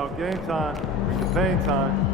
about game time, campaign time.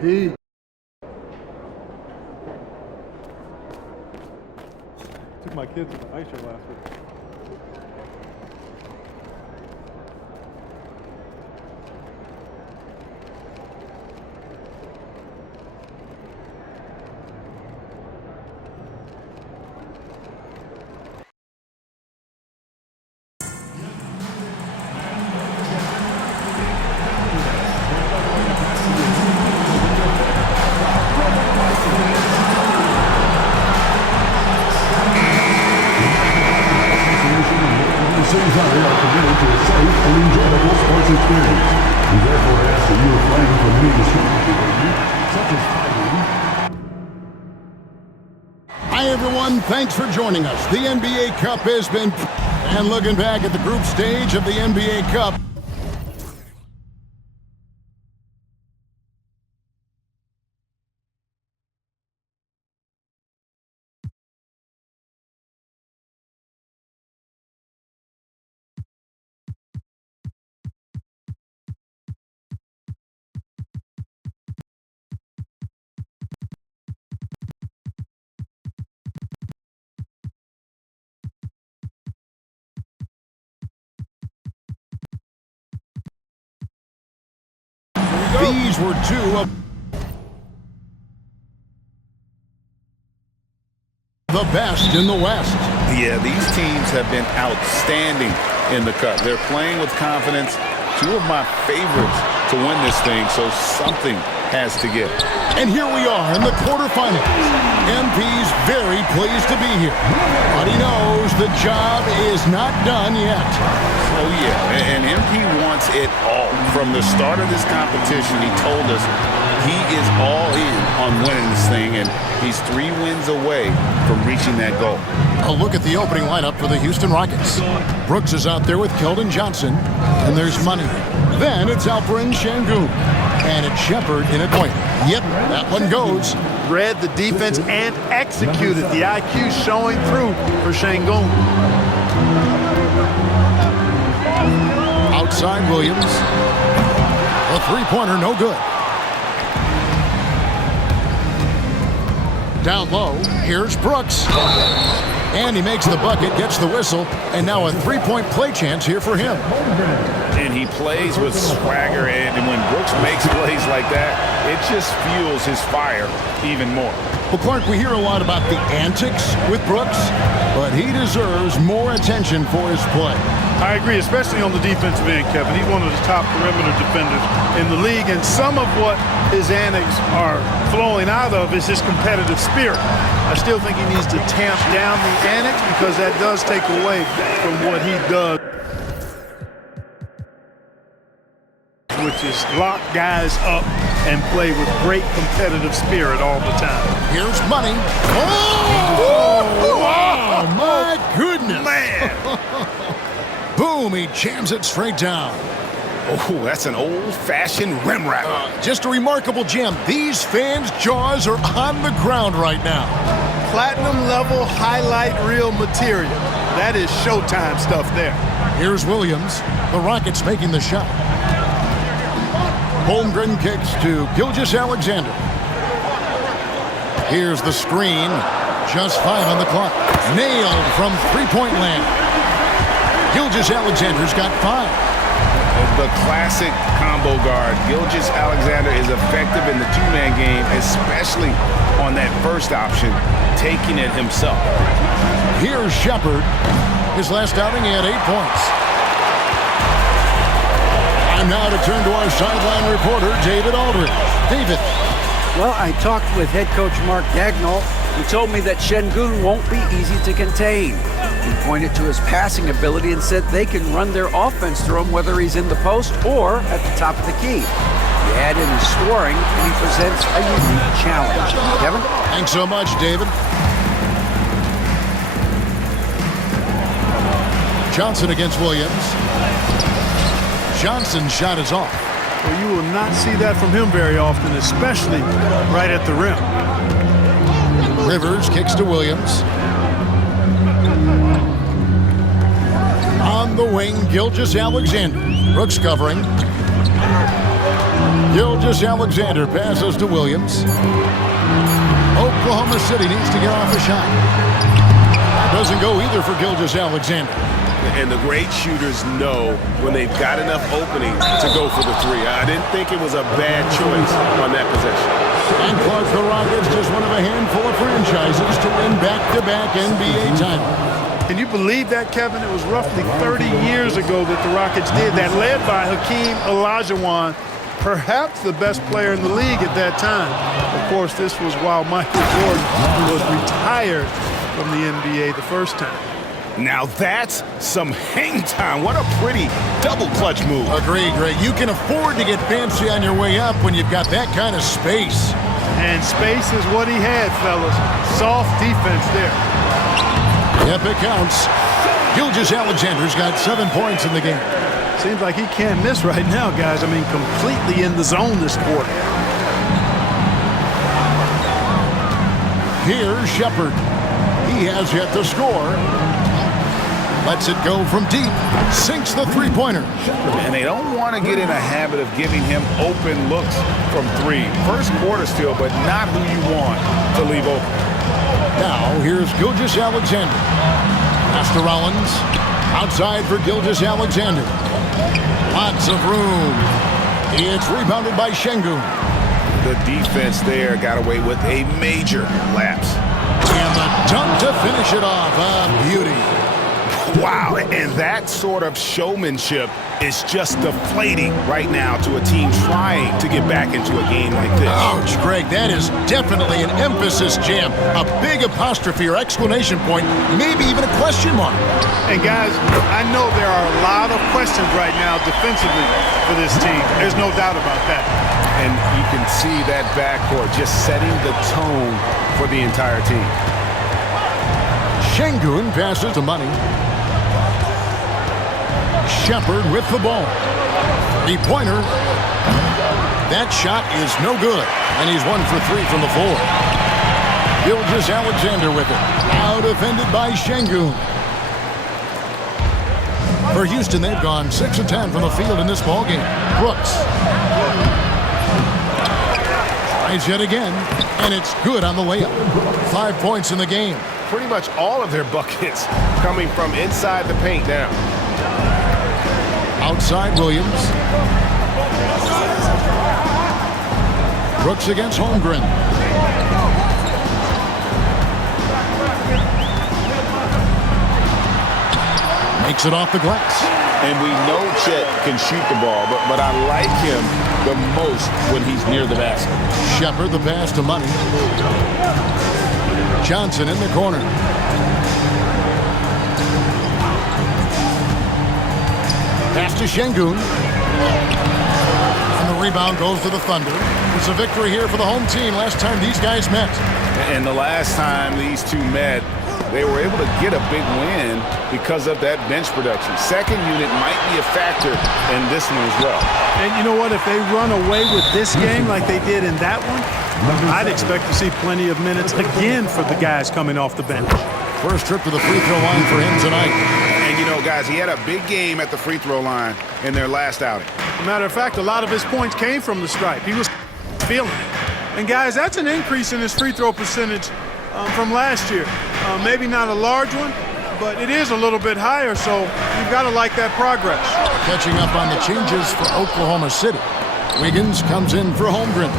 MP. Took my kids to the ice show last week. Hi everyone, thanks for joining us. The NBA Cup has been... And looking back at the group stage of the NBA Cup, these were two of the best in the West. Yeah, these teams have been outstanding in the Cup. They're playing with confidence. Two of my favorites to win this thing, so something has to give. And here we are in the quarterfinals. MP's very pleased to be here, but he knows the job is not done yet. Oh, yeah, and MP wants it all. From the start of this competition, he told us he is all in on winning this thing, and he's 3 wins away from reaching that goal. A look at the opening lineup for the Houston Rockets. Brooks is out there with Keldon Johnson, and there's Money. Then it's Alperen Sengun, and it's Shepard in a point. Yep, that one goes. Read the defense and executed. The IQ showing through for Sengun. Outside Williams. A three-pointer, no good. Down low, here's Brooks. And he makes the bucket, gets the whistle, and now a three-point play chance here for him. And he plays with swagger, and when Brooks makes plays like that, it just fuels his fire even more. Well, Clark, we hear a lot about the antics with Brooks, but he deserves more attention for his play. I agree, especially on the defensive end, Kevin. He's one of the top perimeter defenders in the league, and some of what his antics are flowing out of is his competitive spirit. I still think he needs to tamp down the antics because that does take away from what he does, which is lock guys up and play with great competitive spirit all the time. Here's money. Oh, my goodness. Man! Boom, he jams it straight down. Oh, that's an old-fashioned rim wrap. Just a remarkable jam. These fans' jaws are on the ground right now. Platinum level highlight reel material. That is Showtime stuff there. Here's Williams. The Rockets making the shot. Holmgren kicks to Gilgeous-Alexander. Here's the screen. Just 5 on the clock. Nailed from three-point land. Gilgeous-Alexander's got 5. The classic combo guard. Gilgeous-Alexander is effective in the two-man game, especially on that first option, taking it himself. Here's Shepard. His last outing, he had 8 points. Time now to turn to our sideline reporter, David Aldridge. David. Well, I talked with head coach Mark Dagnall. He told me that Şengün won't be easy to contain. He pointed to his passing ability and said they can run their offense through him whether he's in the post or at the top of the key. He add in his scoring, and he presents a unique challenge. Kevin? Thanks so much, David. Johnson against Williams. Johnson's shot is off. Well, you will not see that from him very often, especially right at the rim. Rivers kicks to Williams. On the wing, Gilgeous-Alexander. Brooks covering. Gilgeous-Alexander passes to Williams. Oklahoma City needs to get off a shot. Doesn't go either for Gilgeous-Alexander. And the great shooters know when they've got enough opening to go for the three. I didn't think it was a bad choice on that possession. And Clark, the Rockets, just one of a handful of franchises to win back-to-back NBA titles. Can you believe that, Kevin? It was roughly 30 years ago that the Rockets did that, led by Hakeem Olajuwon, perhaps the best player in the league at that time. Of course, this was while Michael Jordan was retired from the NBA the first time. Now that's some hang time. What a pretty double clutch move. Agreed, Greg. You can afford to get fancy on your way up when you've got that kind of space. And space is what he had, fellas. Soft defense there. Yep, it counts. Gilgeous-Alexander's got 7 points in the game. Seems like he can't miss right now, guys. I mean, completely in the zone this quarter. Here's Shepard. He has yet to score. Lets it go from deep. Sinks the three-pointer. And they don't want to get in a habit of giving him open looks from three. First quarter still, but not who you want to leave open. Now, here's Gilgeous-Alexander. Pass to Rollins. Outside for Gilgeous-Alexander. Lots of room. It's rebounded by Şengün. The defense there got away with a major lapse. And the dunk to finish it off. A beauty. Wow, and that sort of showmanship is just deflating right now to a team trying to get back into a game like this. Ouch, Greg, that is definitely an emphasis jam. A big apostrophe or exclamation point, maybe even a question mark. And guys, I know there are a lot of questions right now defensively for this team. There's no doubt about that. And you can see that backcourt just setting the tone for the entire team. Şengün passes to Money. Shepard with the ball. Three-pointer. That shot is no good. And he's 1 for 3 from the floor. Gilgeous-Alexander with it. Now defended by Şengün. For Houston, they've gone 6 of 10 from the field in this ballgame. Brooks. Tries yet again. And it's good on the layup. 5 points in the game. pretty much all of their buckets coming from inside the paint now. Outside Williams. Brooks against Holmgren. Makes it off the glass. And we know Chet can shoot the ball, but I like him the most when he's near the basket. Shepard the pass to Money. Johnson in the corner. Pass to Şengün. And the rebound goes to the Thunder. It's a victory here for the home team. Last time these guys met. And the last time these two met, they were able to get a big win because of that bench production. Second unit might be a factor in this one as well. And you know what? If they run away with this game like they did in that one, I'd expect to see plenty of minutes again for the guys coming off the bench. First trip to the free throw line for him tonight. And you know, guys, he had a big game at the free throw line in their last outing. As a matter of fact, a lot of his points came from the stripe. He was feeling it. And guys, that's an increase in his free throw percentage from last year. Maybe not a large one, but it is a little bit higher, so you've got to like that progress. Catching up on the changes for Oklahoma City. Wiggins comes in for Holmgren.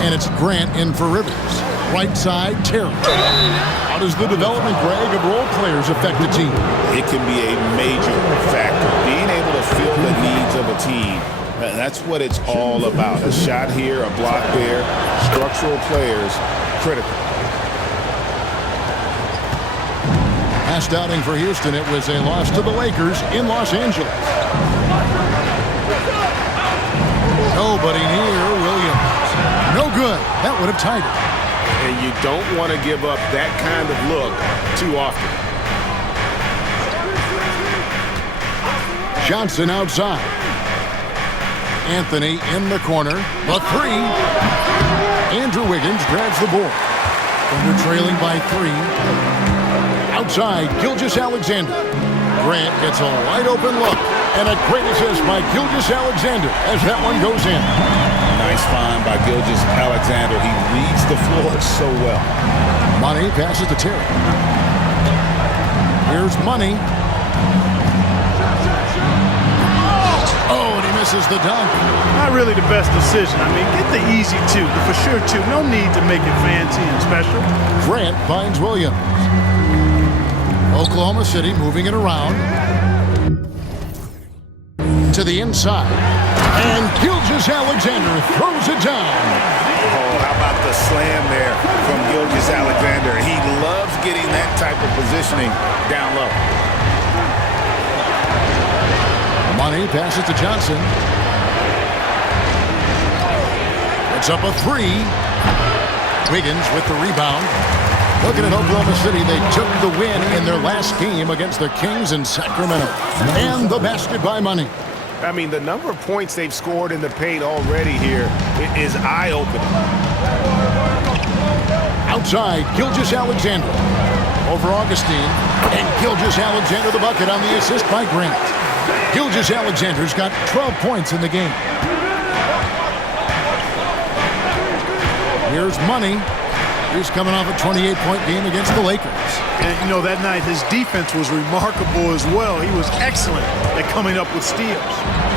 And it's Grant in for Rivers. Right side, Terry. How does the development, Greg, of role players affect the team? It can be a major factor. Being able to fill the needs of a team. That's what it's all about. A shot here, a block there. Structural players, critical. Last outing for Houston, it was a loss to the Lakers in Los Angeles. Nobody near Williams. No good. That would have tied it. And you don't want to give up that kind of look too often. Johnson outside. Anthony in the corner. The three. Andrew Wiggins grabs the board. Thunder trailing by 3. Outside, Gilgeous-Alexander. Grant gets a wide-open look. And a great assist by Gilgeous-Alexander as that one goes in. Nice find by Gilgeous-Alexander. He reads the floor so well. Money passes to Terry. Here's Money. Oh, and he misses the dunk. Not really the best decision. I mean, get the easy two, the for sure two. No need to make it fancy and special. Grant finds Williams. Oklahoma City moving it around. To the inside. And Gilgeous-Alexander throws it down. Oh, how about the slam there from Gilgeous-Alexander? He loves getting that type of positioning down low. Money passes to Johnson. It's up a 3. Wiggins with the rebound. Looking at Oklahoma City, they took the win in their last game against the Kings in Sacramento. And the basket by Money. I mean, the number of points they've scored in the paint already here is eye-opening. Outside, Gilgeous-Alexander. Over Augustine. And Gilgeous-Alexander the bucket on the assist by Grant. Gilgeous-Alexander's got 12 points in the game. Here's Money. He's coming off a 28-point game against the Lakers. And, you know, that night his defense was remarkable as well. He was excellent at coming up with steals.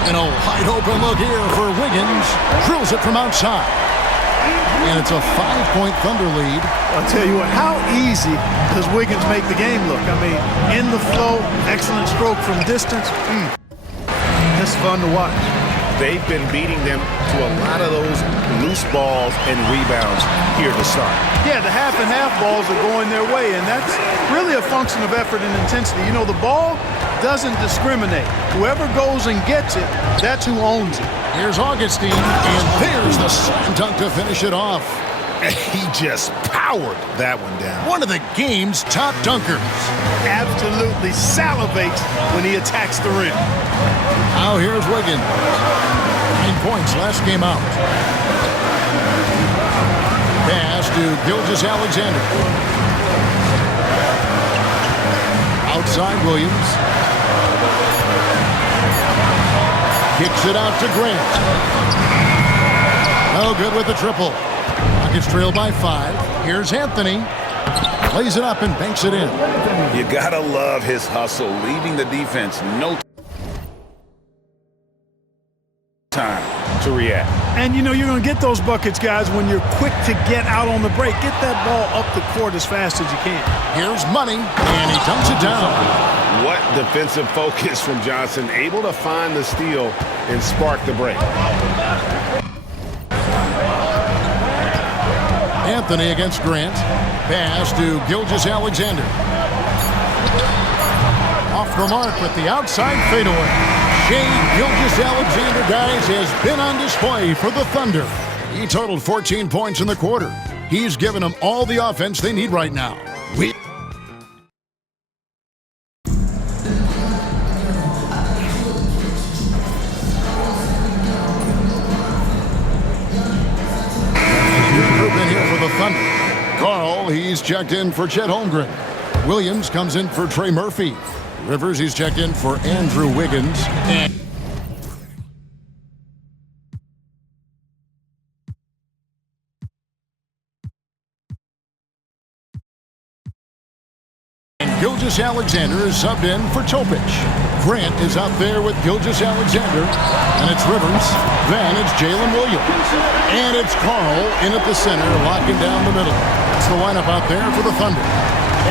And a wide-open look here for Wiggins. Drills it from outside. And it's a 5-point Thunder lead. I'll tell you what, how easy does Wiggins make the game look? I mean, in the flow, excellent stroke from distance. That's fun to watch. They've been beating them to a lot of those loose balls and rebounds here to start. Yeah, the half and half balls are going their way, and that's really a function of effort and intensity. You know, the ball doesn't discriminate. Whoever goes and gets it, that's who owns it. Here's Augustine, and there's the slam dunk to finish it off. He just powered that one down. One of the game's top dunkers. Absolutely salivates when he attacks the rim. Now here's Wiggins. 9 points last game out. Pass to Gilgeous-Alexander. Outside Williams. Kicks it out to Grant. No good with the triple. Rockets trail by 5. Here's Anthony. Lays it up and banks it in. You gotta love his hustle, leaving the defense no time to react. And, you know, you're going to get those buckets, guys, when you're quick to get out on the break. Get that ball up the court as fast as you can. Here's Money, and he dumps it down. What defensive focus from Johnson, able to find the steal and spark the break. Anthony against Grant. Pass to Gilgeous-Alexander. Off the mark with the outside fadeaway. Shai Gilgeous-Alexander, guys, has been on display for the Thunder. He totaled 14 points in the quarter. He's given them all the offense they need right now. Carl, he's checked in for Chet Holmgren. Williams comes in for Trey Murphy. Rivers, he's checked in for Andrew Wiggins. And Gilgeous-Alexander is subbed in for Topic. Grant is out there with Gilgeous-Alexander. And it's Rivers. Then it's Jalen Williams. And it's Carl in at the center, locking down the middle. That's the lineup out there for the Thunder.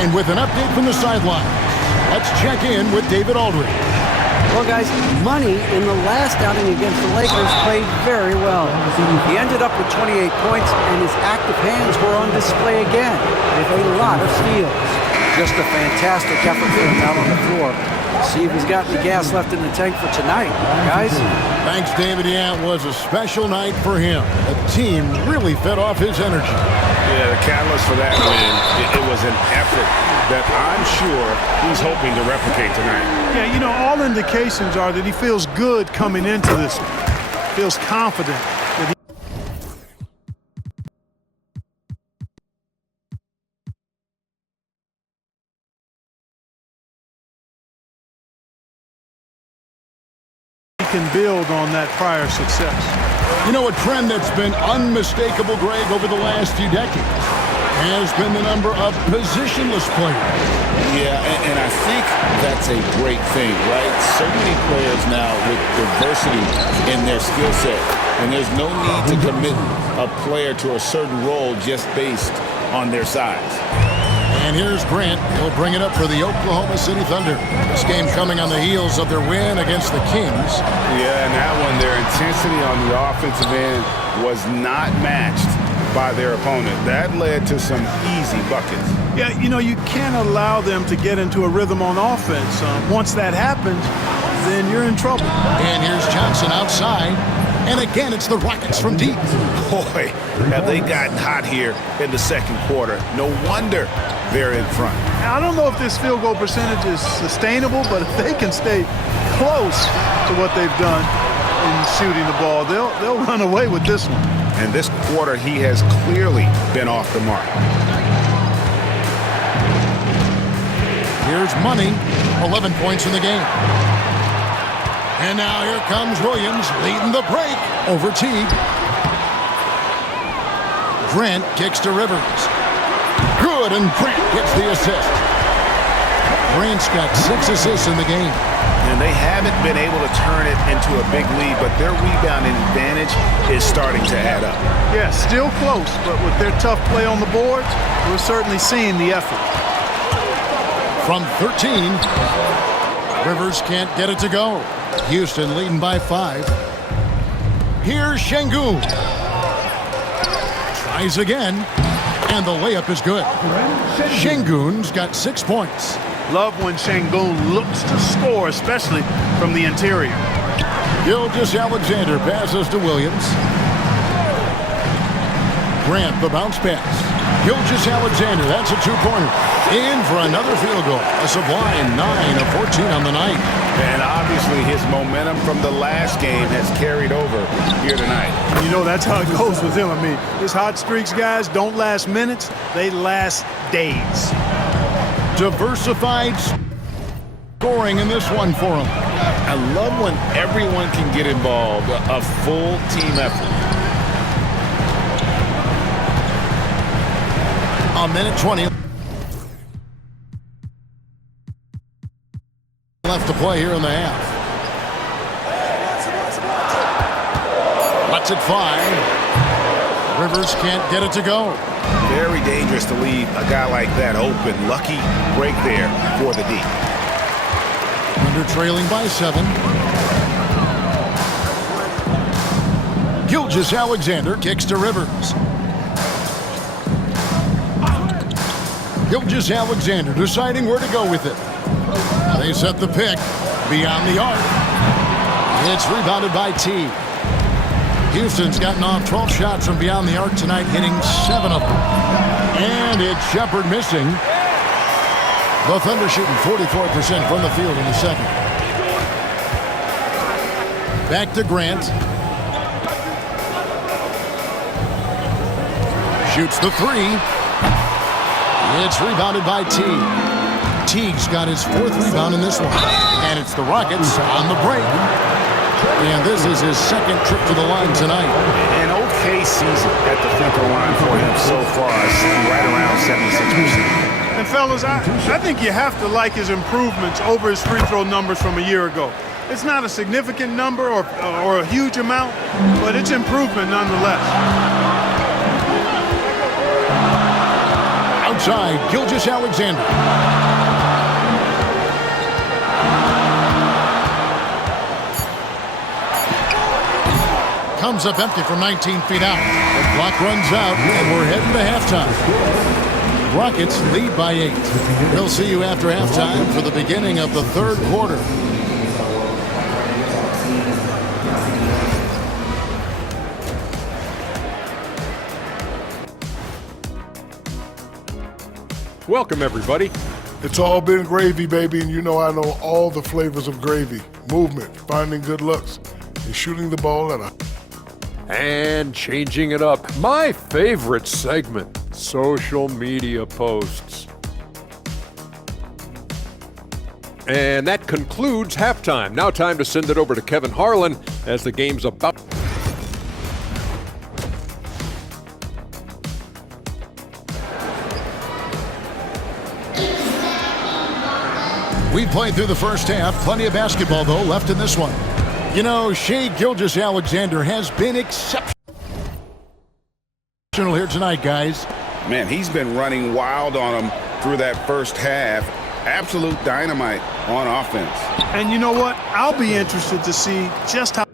And with an update from the sideline, let's check in with David Aldridge. Well, guys, Money in the last outing against the Lakers played very well. He ended up with 28 points, and his active hands were on display again with a lot of steals. Just a fantastic effort for him out on the floor. See if he's got any gas left in the tank for tonight, guys. Thanks, David. Yeah, it was a special night for him. The team really fed off his energy. Yeah, the catalyst for that win, it was an effort that I'm sure he's hoping to replicate tonight. Yeah, you know, all indications are that he feels good coming into this one. Feels confident that he can build on that prior success. You know, a trend that's been unmistakable, Greg, over the last few decades has been the number of positionless players. Yeah, and I think that's a great thing, right? So many players now with diversity in their skill set, and there's no need to commit a player to a certain role just based on their size. And here's Grant. He'll bring it up for the Oklahoma City Thunder. This game coming on the heels of their win against the Kings. Yeah, and that one, their intensity on the offensive end was not matched by their opponent. That led to some easy buckets. Yeah, you know, you can't allow them to get into a rhythm on offense. Once that happens, then you're in trouble. And here's Johnson outside. And again, it's the Rockets from deep. Boy, have they gotten hot here in the second quarter. No wonder they're in front. Now, I don't know if this field goal percentage is sustainable, but if they can stay close to what they've done in shooting the ball, they'll run away with this one. And this quarter, he has clearly been off the mark. Here's Money, 11 points in the game. And now here comes Williams leading the break over Teague. Grant kicks to Rivers. Good, and Grant gets the assist. Grant's got 6 assists in the game. And they haven't been able to turn it into a big lead, but their rebounding advantage is starting to add up. Yeah, still close, but with their tough play on the boards, we're certainly seeing the effort. From 13, Rivers can't get it to go. Houston leading by 5. Here's Şengün. Tries again, and the layup is good. Şengün's got 6 points. Love when Şengün looks to score, especially from the interior. Gilgeous-Alexander passes to Williams. Grant, the bounce pass. Gilgeous-Alexander, that's a 2-pointer. In for another field goal. A sublime 9 of 14 on the night. And obviously his momentum from the last game has carried over here tonight. You know, that's how it goes with him. I mean, his hot streaks, guys, don't last minutes. They last days. Diversified scoring in this one for him. I love when everyone can get involved, a full team effort. A minute 20. the play here in the half. Lets it fly. Rivers can't get it to go. Very dangerous to leave a guy like that open. Lucky break there for the D. Under trailing by 7. Gilgeous-Alexander kicks to Rivers. Gilgeous-Alexander deciding where to go with it. They set the pick beyond the arc. It's rebounded by T. Houston's gotten off 12 shots from beyond the arc tonight, hitting 7 of them. And it's Shepard missing. The Thunder shooting 44% from the field in the second. Back to Grant. Shoots the 3. It's rebounded by Teague. Teague's got his 4th rebound in this one. And it's the Rockets on the break. And this is his 2nd trip to the line tonight. An okay season at the free throw line for him so far, right around 76%. And fellas, I think you have to like his improvements over his free throw numbers from a year ago. It's not a significant number or a huge amount, but it's improvement nonetheless. Outside, Gilgeous-Alexander. Comes up empty from 19 feet out. The clock runs out, and we're heading to halftime. Rockets lead by 8. We'll see you after halftime for the beginning of the 3rd quarter. Welcome, everybody. It's all been gravy, baby, and you know I know all the flavors of gravy. Movement, finding good looks, and shooting the ball at a... And changing it up, my favorite segment, social media posts. And that concludes halftime. Now time to send it over to Kevin Harlan as the game's about... We played through the first half. Plenty of basketball, though, left in this one. You know, Shai Gilgeous-Alexander has been exceptional here tonight, guys. Man, he's been running wild on him through that first half. Absolute dynamite on offense. And you know what? I'll be interested to see just how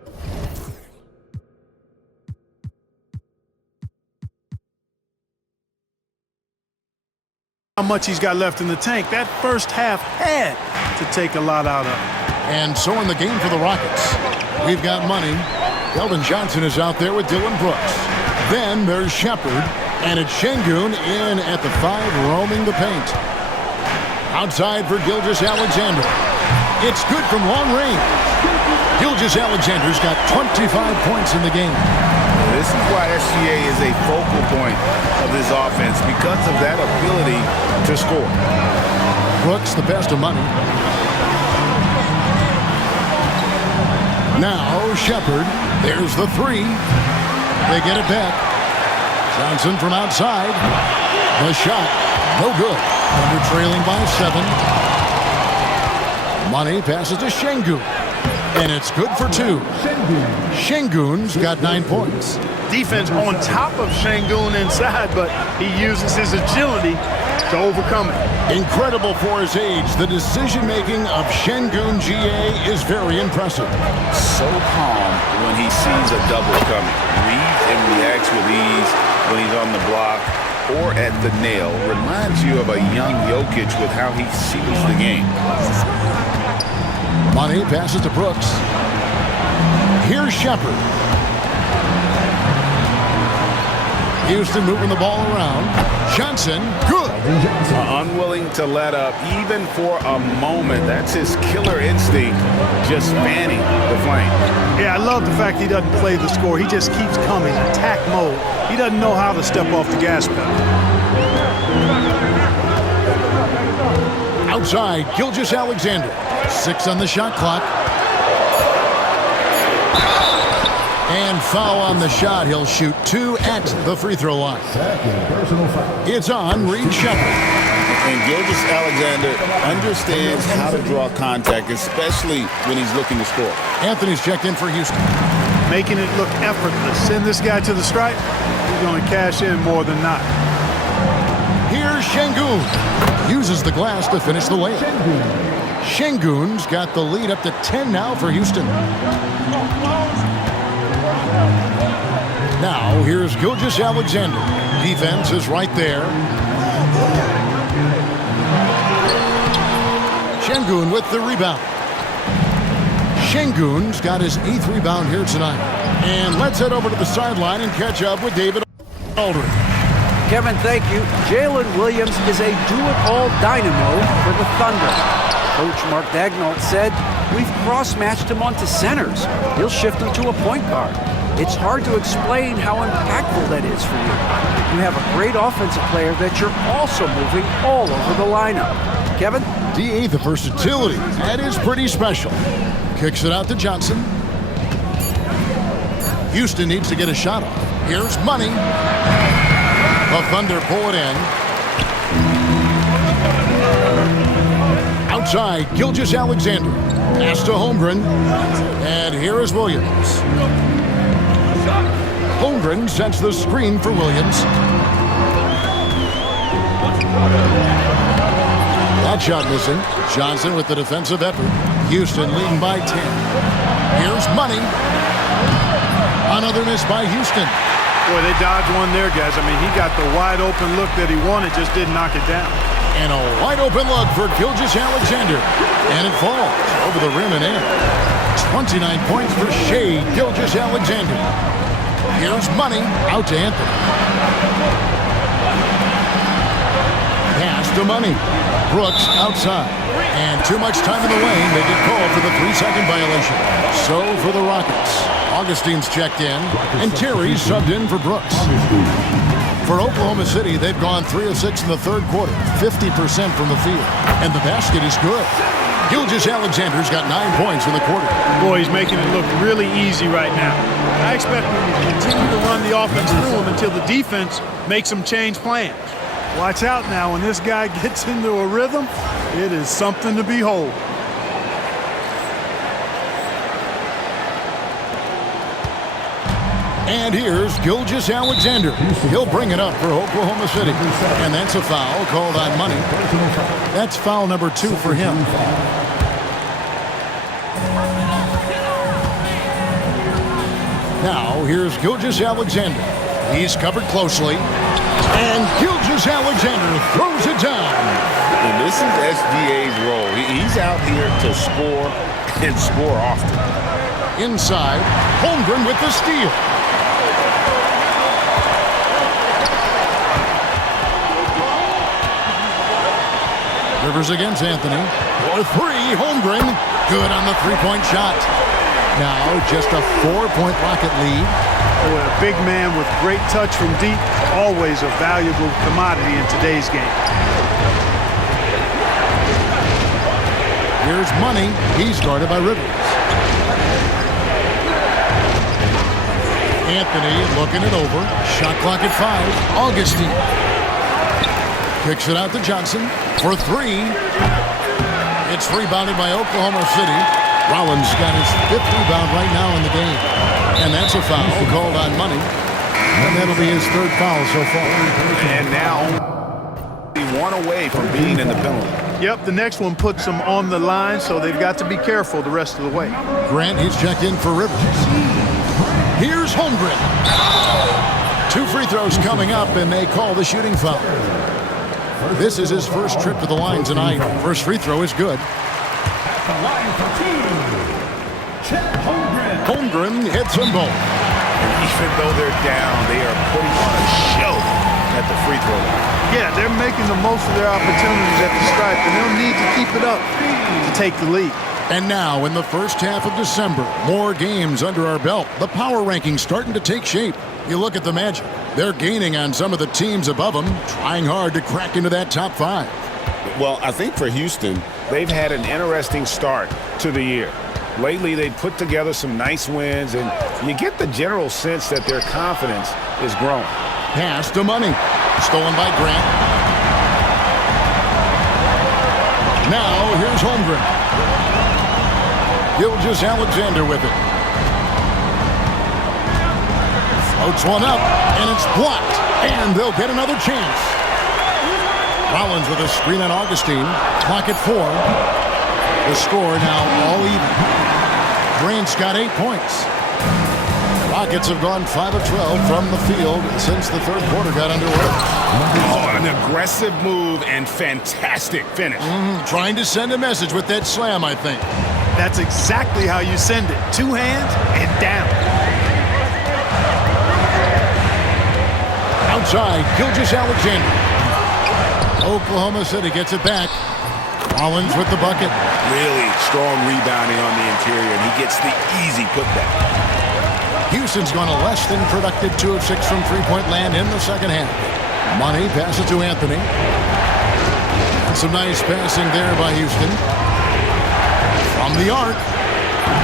much he's got left in the tank. That first half had to take a lot out of him. And so in the game for the Rockets, we've got money. Keldon Johnson is out there with Dillon Brooks. Then there's Shepard, and it's Şengün in at the 5, roaming the paint. Outside for Gilgeous-Alexander. It's good from long range. Gilgeous-Alexander's got 25 points in the game. This is why SGA is a focal point of this offense, because of that ability to score. Brooks, the pass to Money. Now Shepard. There's the 3. They get it back. Johnson from outside. The shot, no good. Under trailing by 7. Money passes to Şengün. And it's good for 2. Şengün's got 9 points. Defense on top of Şengün inside, but he uses his agility to overcome it. Incredible for his age. The decision-making of Şengün GA is very impressive. So calm when he sees a double coming. Reads and reacts with ease when he's on the block or at the nail. Reminds you of a young Jokic with how he sees the game. Money passes to Brooks. Here's Shepard. Houston moving the ball around. Johnson, good. Unwilling to let up even for a moment. That's his killer instinct, just fanning the flame. Yeah, I love the fact he doesn't play the score. He just keeps coming, attack mode. He doesn't know how to step off the gas pedal. Outside, Gilgeous-Alexander. 6 on the shot clock. And foul on the shot. He'll shoot 2 at the free throw line. It's on Reed Sheppard. And Gilgeous-Alexander understands how to draw contact, especially when he's looking to score. Anthony's checked in for Houston. Making it look effortless. Send this guy to the stripe. He's going to cash in more than not. Here's Şengün. Uses the glass to finish the layup. Şengün's got the lead up to 10 now for Houston. Now, here's Gilgeous-Alexander. Defense is right there. Şengün with the rebound. Şengün's got his 8th rebound here tonight. And let's head over to the sideline and catch up with David Aldridge. Kevin, thank you. Jalen Williams is a do-it-all dynamo for the Thunder. Coach Mark Daigneault said, we've cross-matched him onto centers. He'll shift him to a point guard. It's hard to explain how impactful that is for you. You have a great offensive player that you're also moving all over the lineup. Kevin? DA, the versatility. That is pretty special. Kicks it out to Johnson. Houston needs to get a shot off. Here's Money. The Thunder pull it in. Outside, Gilgeous-Alexander. Pass to Holmgren. And here is Williams. Holmgren sets the screen for Williams. That shot missing. Johnson with the defensive effort. Houston leading by 10. Here's Money. Another miss by Houston. Boy, they dodged one there, guys. I mean, he got the wide open look that he wanted, just didn't knock it down. And a wide open look for Gilgeous-Alexander. And it falls over the rim and in. 29 points for Shai Gilgeous-Alexander. Here's Money out to Anthony. Pass to Money. Brooks outside. And too much time in the lane. They get called for the 3-second violation. So for the Rockets, Augustine's checked in, and Terry's subbed in for Brooks. For Oklahoma City, they've gone 3 of 6 in the third quarter, 50% from the field. And the basket is good. Gilgeous-Alexander's got 9 points in the quarter. Boy, he's making it look really easy right now. I expect him to continue to run the offense through him until the defense makes him change plans. Watch out now. When this guy gets into a rhythm, it is something to behold. And here's Gilgeous-Alexander. He'll bring it up for Oklahoma City. And that's a foul called on Money. That's foul number 2 for him. Now, here's Gilgeous-Alexander. He's covered closely. And Gilgeous-Alexander throws it down. And this is SGA's role. He's out here to score and score often. Inside, Holmgren with the steal. Rivers against Anthony. For 3, Holmgren. Good on the 3-point shot. Now just a 4-point Rocket lead. Oh, a big man with great touch from deep, always a valuable commodity in today's game. Here's Money. He's guarded by Rivers. Anthony looking it over. Shot clock at 5. Augustine. Kicks it out to Johnson for 3. It's rebounded by Oklahoma City. Rollins got his 5th rebound right now in the game. And that's a foul called on Money. And that'll be his 3rd foul so far. And now, he 1 away from being in the penalty. Yep, the next one puts them on the line, so they've got to be careful the rest of the way. Grant, he's checked in for Rivers. Here's Holmgren. 2 free throws coming up, and they call the shooting foul. This is his first trip to the line tonight. First free throw is good. Holmgren hits them both. And even though they're down, they are putting on a show at the free throw line. Yeah, they're making the most of their opportunities at the stripe, and they'll need to keep it up to take the lead. And now, in the first half of December, more games under our belt. The power rankings starting to take shape. You look at the Magic. They're gaining on some of the teams above them, trying hard to crack into that top 5. Well, I think for Houston, They've had an interesting start to the year. Lately, they put together some nice wins, and you get the general sense that their confidence is growing. Pass to Money. Stolen by Grant. Now, here's Holmgren. Gilgeous-Alexander with it. Floats one up, and it's blocked. And they'll get another chance. Rollins with a screen on Augustine. Clock at 4. The score now all even. Grant's got 8 points. Rockets have gone 5 of 12 from the field since the third quarter got underway. Oh, an aggressive move and fantastic finish. Trying to send a message with that slam, I think. That's exactly how you send it. 2 hands and down. Outside, Gilgeous-Alexander. Oklahoma City gets it back. Rollins with the bucket. Really strong rebounding on the interior, and he gets the easy putback. Houston's gone a less than productive 2 of 6 from three-point land in the second half. Money passes to Anthony. Some nice passing there by Houston. From the arc,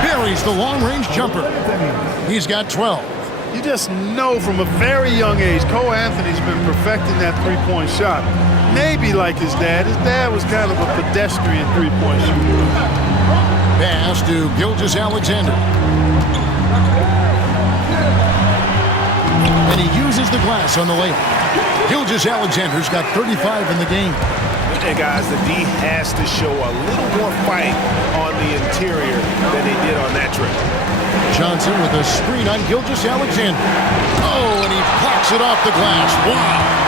buries the long-range jumper. He's got 12. You just know from a very young age, Cole Anthony's been perfecting that three-point shot. Maybe like his dad. His dad was kind of a pedestrian three-point shooter. Pass to Gilgeous-Alexander. And he uses the glass on the layup. Gilgeous-Alexander's got 35 in the game. And guys, the D has to show a little more fight on the interior than they did on that trip. Johnson with a screen on Gilgeous-Alexander. Oh, and he blocks it off the glass. Wow.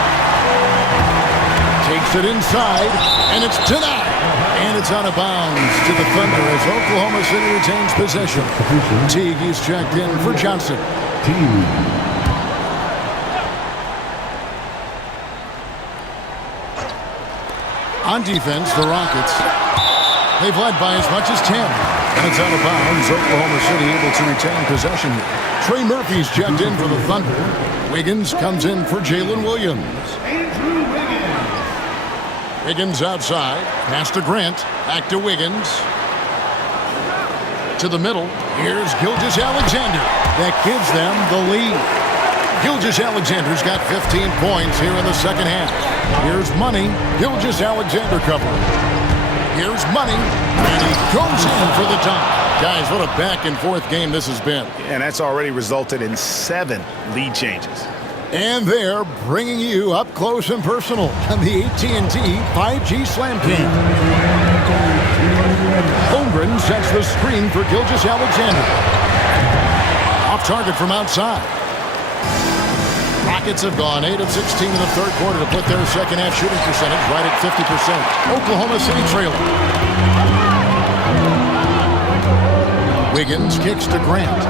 Takes it inside, and it's denied. And it's out of bounds to the Thunder as Oklahoma City retains possession. Teague is checked in for Johnson. On defense, the Rockets. They've led by as much as 10. And it's out of bounds. Oklahoma City able to retain possession here. Trey Murphy's checked in for the Thunder. Wiggins comes in for Jalen Williams. Wiggins outside. Pass to Grant. Back to Wiggins. To the middle. Here's Gilgeous-Alexander. That gives them the lead. Gilgeous-Alexander's got 15 points here in the second half. Here's Money. Gilgeous-Alexander covering. Here's Money, and he goes in for the dunk. Guys, what a back-and-forth game this has been. And that's already resulted in 7 lead changes. And they're bringing you up close and personal on the AT&T 5G Slam Cam. Holmgren sets the screen for Gilgeous-Alexander. Off target from outside. Rockets have gone 8 of 16 in the third quarter to put their second half shooting percentage right at 50%. Oklahoma City trailing. Wiggins kicks to Grant.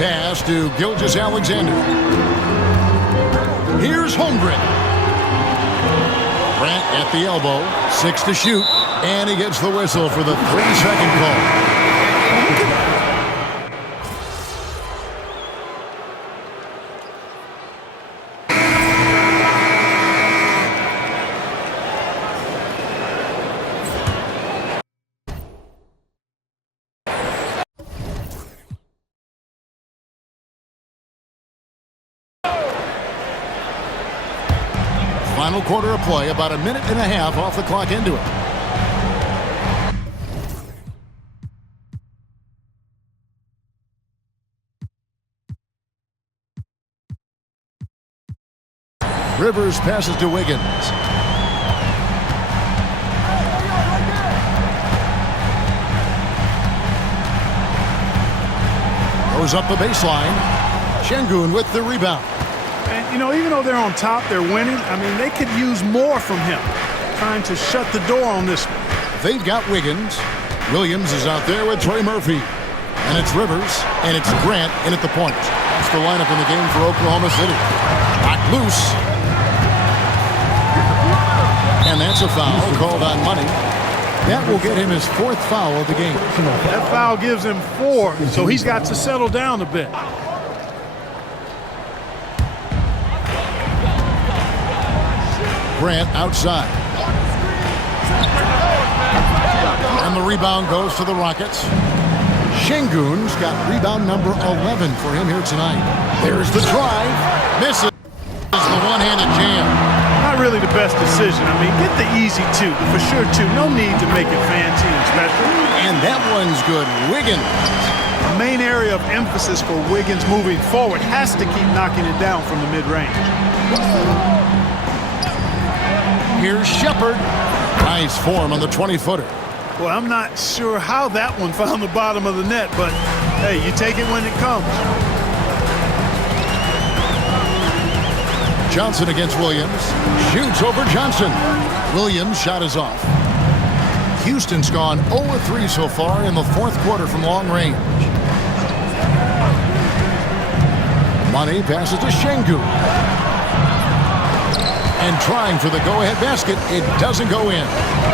Pass to Gilgeous-Alexander. Here's Holmgren. Grant at the elbow. 6 to shoot. And he gets the whistle for the 3-second call. Final quarter of play, about a minute and a half off the clock into it. Rivers passes to Wiggins. Goes up the baseline. Şengün with the rebound. And, you know, even though they're on top, they're winning. I mean, they could use more from him. Trying to shut the door on this one. They've got Wiggins. Williams is out there with Trey Murphy. And it's Rivers, and it's Grant in at the point. That's the lineup in the game for Oklahoma City. Knocked loose. And that's a foul called on Money. That will get him his 4th foul of the game. That foul gives him 4, so he's got to settle down a bit. Grant outside. And the rebound goes to the Rockets. Şengün's got rebound number 11 for him here tonight. There's the drive. Misses the one-handed jam. Not really the best decision. I mean, get the easy two, for sure two. No need to make it fancy and special. And that one's good. Wiggins. The main area of emphasis for Wiggins moving forward has to keep knocking it down from the mid-range. Here's Shepherd. Nice form on the 20-footer. Well, I'm not sure how that one found the bottom of the net, but hey, you take it when it comes. Johnson against Williams. Shoots over Johnson. Williams' shot is off. Houston's gone 0-3 so far in the fourth quarter from long range. Money passes to Şengün. And trying for the go-ahead basket. It doesn't go in.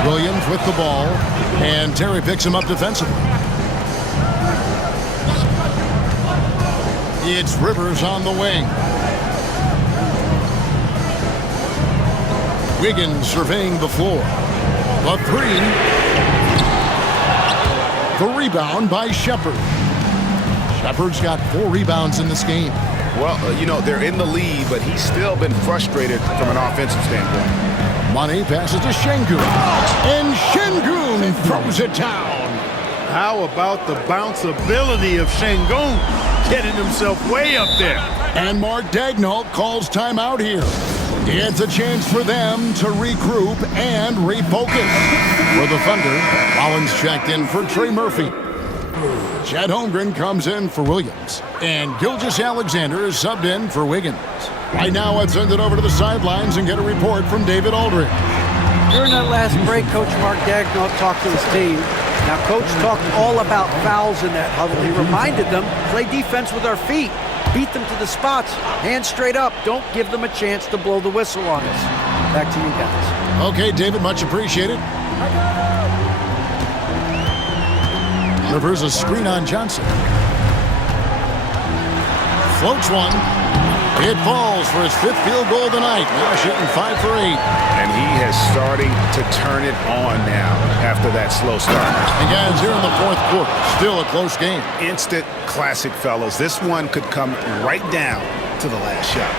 Williams with the ball. And Terry picks him up defensively. It's Rivers on the wing. Wiggins surveying the floor. The three. The rebound by Shepherd. Shepherd's got 4 rebounds in this game. Well, you know, they're in the lead, but he's still been frustrated from an offensive standpoint. Money passes to Şengün. And Şengün throws it down. How about the bounceability of Şengün getting himself way up there? And Mark Daigneault calls timeout here. It's a chance for them to regroup and refocus. For the Thunder, Rollins checked in for Trey Murphy. Chet Holmgren comes in for Williams. And Gilgeous-Alexander is subbed in for Wiggins. Right now, let's send it over to the sidelines and get a report from David Aldridge. During that last break, Coach Mark Daigneault talked to his team. Now, Coach talked all about fouls in that huddle. He reminded them, play defense with our feet. Beat them to the spots. Hands straight up. Don't give them a chance to blow the whistle on us. Back to you guys. Okay, David, much appreciated. Rivers a screen on Johnson. Floats one. It falls for his 5th field goal tonight. Now shooting 5 for 8. And he has starting to turn it on now after that slow start. And guys, here in the fourth quarter, still a close game. Instant classic, fellas. This one could come right down to the last shot.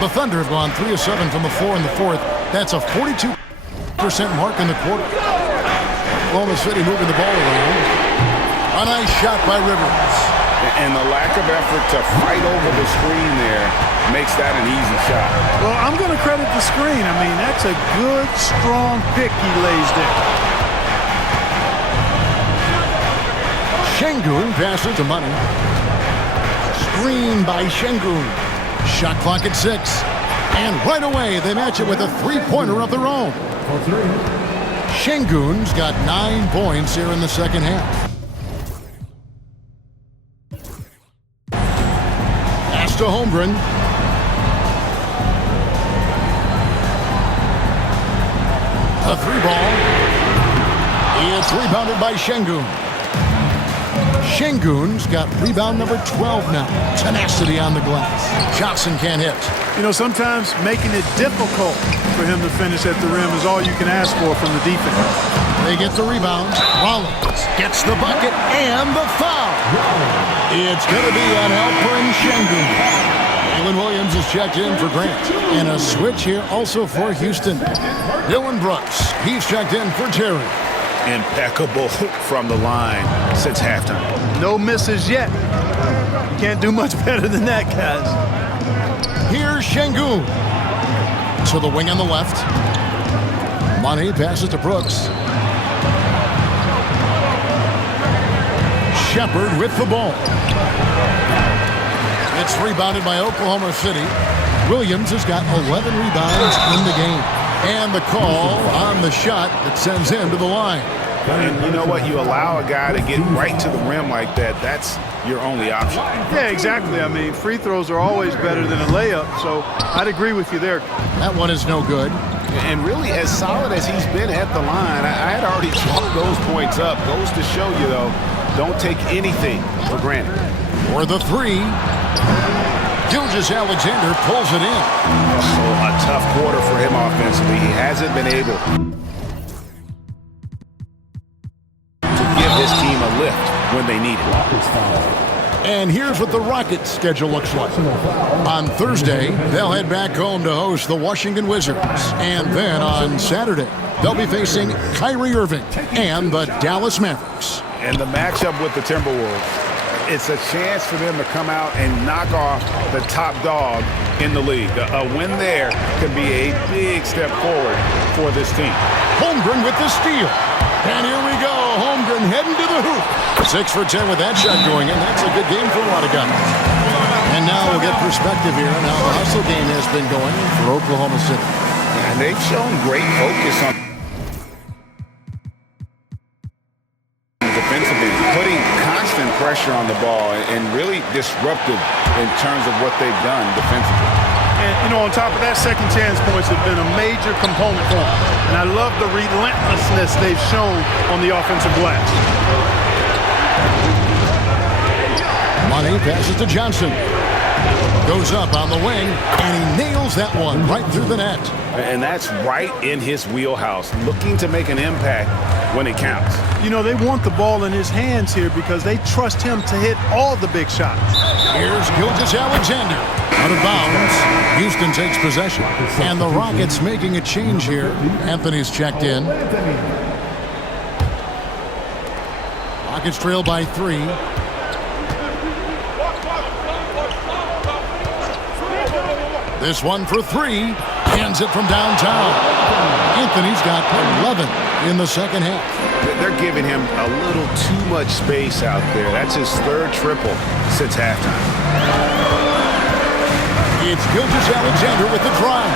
The Thunder have gone 3 of 7 from the floor in the fourth. That's a 42% mark in the quarter. Oklahoma City moving the ball around. A nice shot by Rivers. And the lack of effort to fight over the screen there makes that an easy shot. Well, I'm going to credit the screen. I mean, that's a good, strong pick he lays there. Şengün passes to Money. Screen by Şengün. Shot clock at 6. And right away, they match it with a 3-pointer of their own. Şengün's got 9 points here in the second half. Pass to Holmgren. A 3-ball. It's rebounded by Şengün. Şengün's got rebound number 12 now. Tenacity on the glass. Johnson can't hit. You know, sometimes making it difficult for him to finish at the rim is all you can ask for from the defense. They get the rebound. Rollins gets the bucket and the foul. It's going to be on Alperen Şengün. Jalen Williams is checked in for Grant. And a switch here also for Houston. Dylan Brooks, he's checked in for Terry. Impeccable from the line since halftime. No misses yet. You can't do much better than that, guys. Here's Şengün. To the wing on the left. Money passes to Brooks. Shepherd with the ball. It's rebounded by Oklahoma City. Williams has got 11 rebounds in the game. And the call on the shot that sends him to the line. And you know what? You allow a guy to get right to the rim like that. That's your only option. Yeah, exactly. I mean, free throws are always better than a layup, so I'd agree with you there. That one is no good. And really, as solid as he's been at the line, I had already chalked those points up. Goes to show you, though, don't take anything for granted. For the 3, Gilgeous-Alexander pulls it in. Oh, a tough quarter for him offensively. He hasn't been able his team a lift when they need it. And here's what the Rockets' schedule looks like. On Thursday, they'll head back home to host the Washington Wizards. And then on Saturday, they'll be facing Kyrie Irving and the Dallas Mavericks. And the matchup with the Timberwolves, it's a chance for them to come out and knock off the top dog in the league. A win there could be a big step forward for this team. Holmgren with the steal. And here we go. Holmgren heading to the hoop. 6 for 10 with that shot going in. That's a good game for a lot of guys. And now we'll get perspective here on how the hustle game has been going for Oklahoma City. And they've shown great focus on defensive end, putting constant pressure on the ball and really disruptive in terms of what they've done defensively. And, you know, on top of that, second chance points have been a major component for them. And I love the relentlessness they've shown on the offensive glass. Money passes to Johnson. Goes up on the wing, and he nails that one right through the net. And that's right in his wheelhouse, looking to make an impact when it counts. You know, they want the ball in his hands here because they trust him to hit all the big shots. Here's Gilgeous-Alexander. Out of bounds. Houston takes possession. And the Rockets making a change here. Anthony's checked in. Rockets trail by 3. This one for 3. Hands it from downtown. Anthony's got 11 in the second half. They're giving him a little too much space out there. That's his third triple since halftime. It's Gilgeous-Alexander with the drive.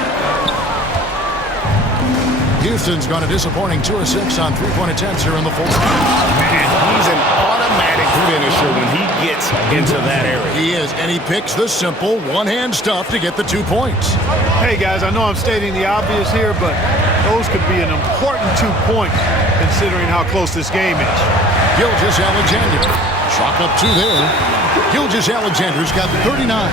Houston's gone a disappointing 2 of 6 on 3-point attempts here in the fourth. Man, he's an automatic finisher when he gets into that area. He is, and he picks the simple one-hand stuff to get the 2 points. Hey, guys, I know I'm stating the obvious here, but those could be an important 2 points considering how close this game is. Gilgeous-Alexander. Chalk up 2 there. Gilgeous-Alexander's got 39.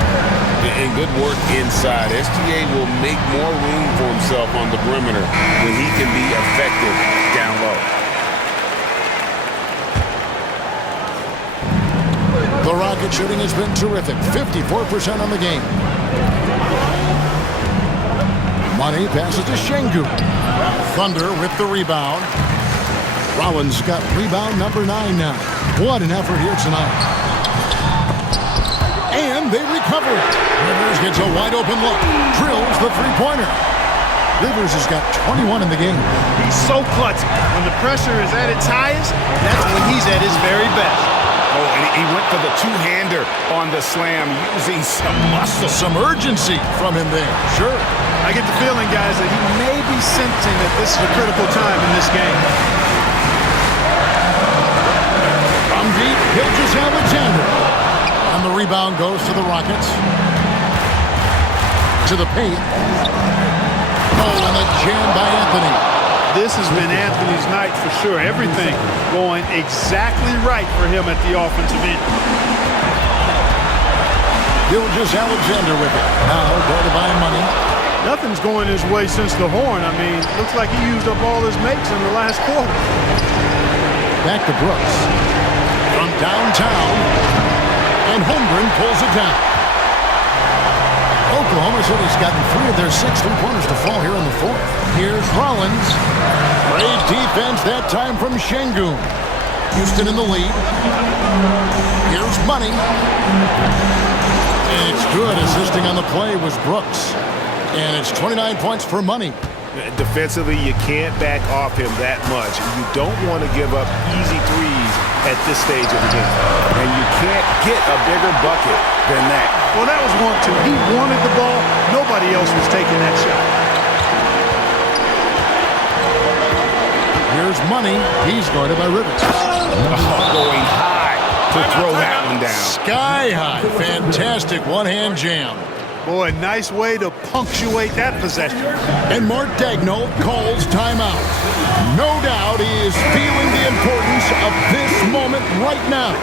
And good work inside. SGA will make more room for himself on the perimeter when he can be effective down low. The Rocket shooting has been terrific. 54% on the game. Money passes to Şengün. Thunder with the rebound. Rollins got rebound number 9 now. What an effort here tonight. And they recover it. Rivers gets a wide open look. Drills the three-pointer. Rivers has got 21 in the game. He's so clutchy. When the pressure is at its highest, that's when he's at his very best. Oh, and he went for the two-hander on the slam, using some muscle. Some urgency from him there. Sure. I get the feeling, guys, that he may be sensing that this is a critical time in this game. From deep, Gilgeous-Alexander. And the rebound goes to the Rockets. To the paint. Oh, and a jam by Anthony. This has been Anthony's night for sure. Everything going exactly right for him at the offensive end. Gilgeous-Alexander with it. Now guarded by Money. Nothing's going his way since the horn. I mean, looks like he used up all his makes in the last quarter. Back to Brooks. From downtown. And Holmgren pulls it down. Oklahoma City's gotten 3 of their 6 3-pointers to fall here in the fourth. Here's Rollins. Great defense that time from Şengün. Houston in the lead. Here's Money. And it's good. Assisting on the play was Brooks. And it's 29 points for Money. Defensively, you can't back off him that much. You don't want to give up easy threes at this stage of the game. And you can't get a bigger bucket than that. Well, that was 1-2. He wanted the ball. Nobody else was taking that shot. Here's Money. He's guarded by Rivers. Going high to throw that one down. Sky high. Fantastic one-hand jam. Boy, nice way to punctuate that possession. And Mark Daigneault calls timeout. No doubt he is feeling the importance of this moment right now.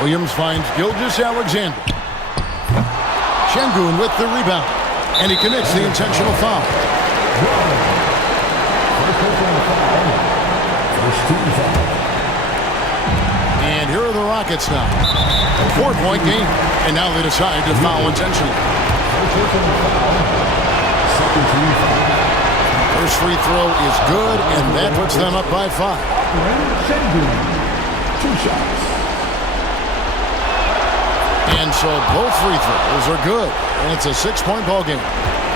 Williams finds Gilgeous-Alexander. Şengün with the rebound. And he commits the intentional foul. And here are the Rockets now. 4-point game. And now they decide to foul intentionally. First free throw is good, and that puts them up by 5. 2 shots. And so both free throws are good, and it's a 6-point ball game.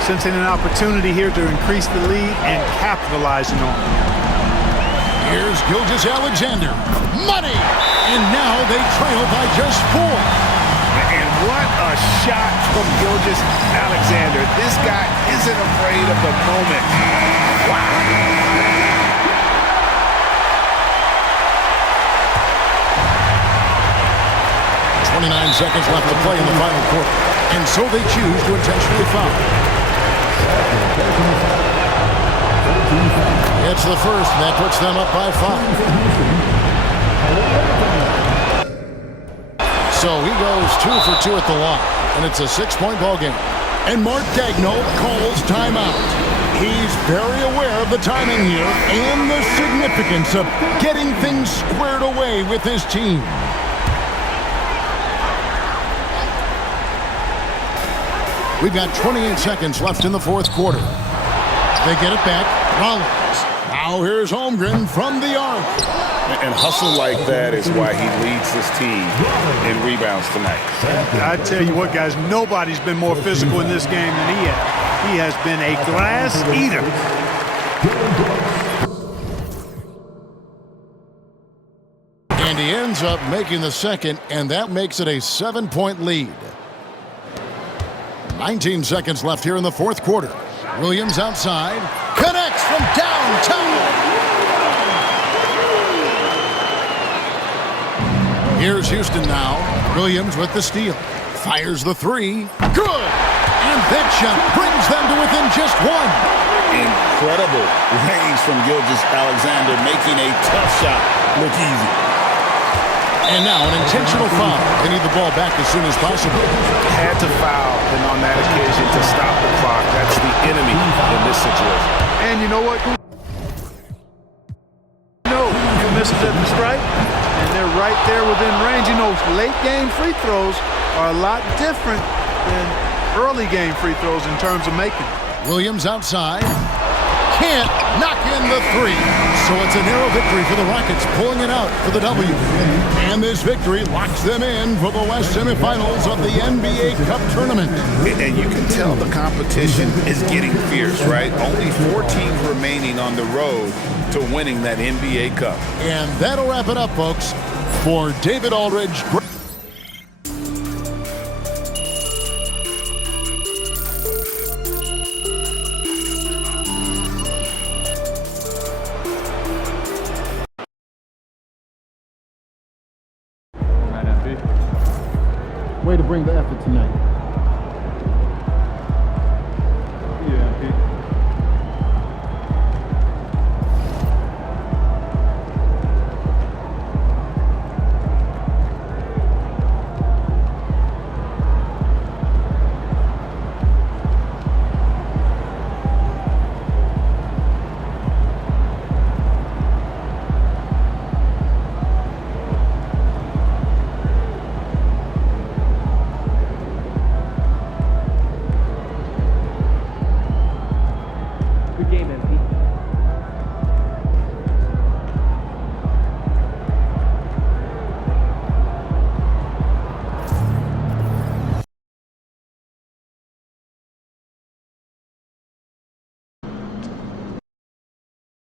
Sensing an opportunity here to increase the lead and capitalizing on it. Here's Gilgeous-Alexander. Money! And now they trail by just 4. And what a shot from Gilgeous-Alexander. This guy isn't afraid of the moment. Wow. 29 seconds left to play in the final quarter. And so they choose to intentionally foul. It's the first, and that puts them up by 5. So he goes 2 for 2 at the line, and it's a 6-point ball game. And Mark Daigneault calls timeout. He's very aware of the timing here and the significance of getting things squared away with his team. We've got 28 seconds left in the fourth quarter. They get it back. Rollins. Now here's Holmgren from the arc. And hustle like that is why he leads this team in rebounds tonight. I tell you what, guys, nobody's been more physical in this game than he has. He has been a glass eater. And he ends up making the second, and that makes it a 7-point lead. 19 seconds left here in the fourth quarter. Williams outside. Connects from downtown. Here's Houston now. Williams with the steal. Fires the 3. Good! And that shot brings them to within just 1. Incredible range from Gilgeous-Alexander, making a tough shot look easy. And now an intentional foul. They need the ball back as soon as possible. Had to foul, and on that occasion to stop the clock. That's the enemy in this situation. And you know what? No, he misses at the stripe, and they're right there within range. You know, late game free throws are a lot different than early game free throws in terms of making. Williams outside. Can't knock in the 3. So it's a narrow victory for the Rockets, pulling it out for the W. And this victory locks them in for the West semifinals of the NBA Cup tournament. And you can tell the competition is getting fierce, right? Only 4 teams remaining on the road to winning that NBA Cup. And that'll wrap it up, folks. For David Aldridge. Way to bring the effort tonight.